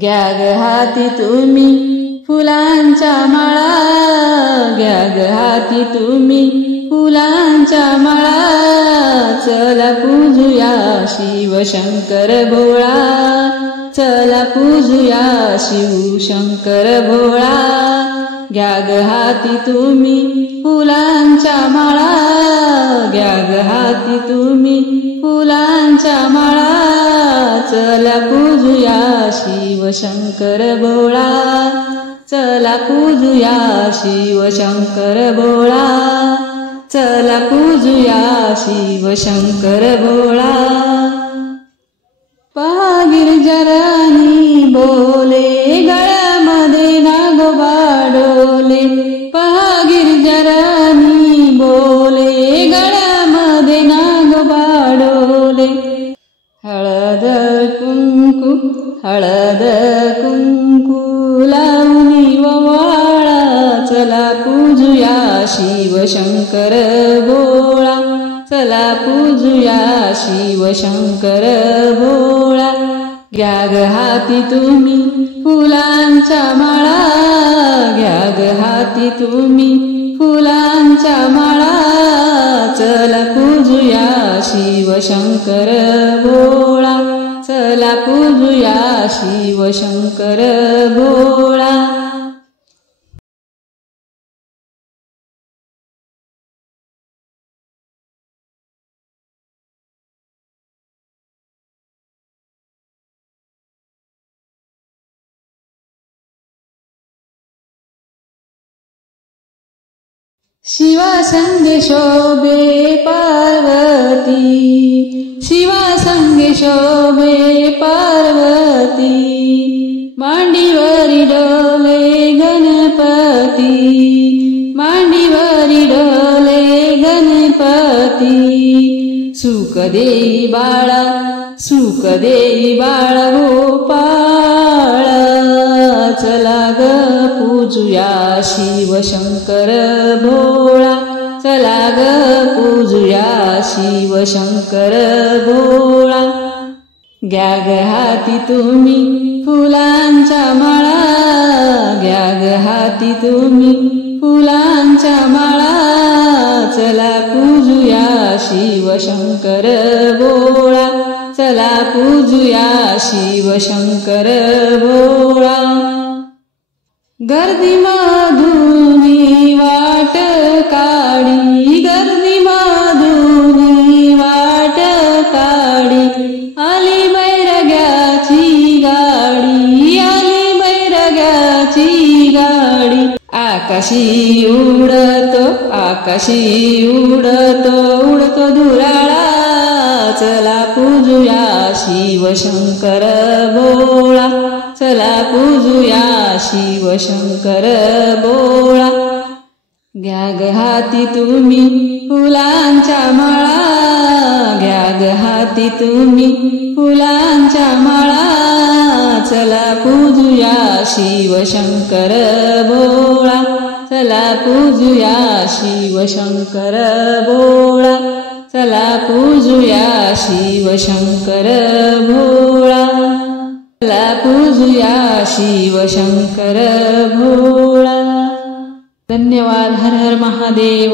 घ्या ग हाती तुम्ही फुलांच्या माळा, घ्या ग हाती तुम्ही फुलांच्या माळा, चला पूजूया शिव शंकर भोळा, चला पूजूया शिव शंकर भोळा। घ्या ग हाती तुम्ही फुलांच्या माळा, घ्या ग हाती तुम्ही फुलांच्या माळा, चला पूजूया शिव शंकर भोळा, चला पूजूया शिव शंकर भोळा, चला पूजूया शिव शंकर भोळा। पहा गिरजरानी बोले, गळ्यामध्ये नागोबा डोले, पहा गिरजरानी बोले, गळ्यामध्ये नागोबा डोले। हळद कुंकू हळद कुंकू लावणी ओवाळा, चला पूजूया शिव शंकर भोळा, चला पूजूया शिव शंकर भोळा। घ्या ग हाती तुम्ही फुलांच्या माळा, घ्या ग हाती तुम्ही फुलांच्या माळा, चला पूजूया शिव शंकर भोळा, चला पूजूया शिव शंकर भोळा। शिवा संगे शोभे पार्वती, शिवा संगे शोभे पार्वती, मांडीवरी डोले गणपती, मांडीवरी डोले गणपती। सुख देई बाळा, सुख देई बाळा गोपाळा, चला ग पूजूया शिव शंकर भोळा, चला ग पूजूया शिव शंकर भोळा। घ्या ग हाती तुम्ही फुलांच्या माळा, घ्या ग हाती तुम्ही फुलांच्या माळा, चला पूजूया शिव शंकर भोळा, चला पूजूया शिव शंकर भोळा। गर्दी मधुनी वाट काढी, गर्दी मधुनी वाट काढी, आली बैरग्याची गाडी, आली बैरग्याची गाडी। आकाशी उडतो, आकाशी उडतो, उडतो धुराळा, चला पूजूया शिव शंकर भोळा, चला पूजूया शिव शंकर भोळा। घ्या ग हाती तुम्ही फुलांच्या माळा, घ्या ग हाती तुम्ही फुलांच्या माळा, चला पूजूया शिव शंकर भोळा, चला पूजूया शिव शंकर भोळा, चला पूजूया शिव शंकर भोळा, चला पूजूया शिव शंकर भोळा। धन्यवाद। हर हर महादेव।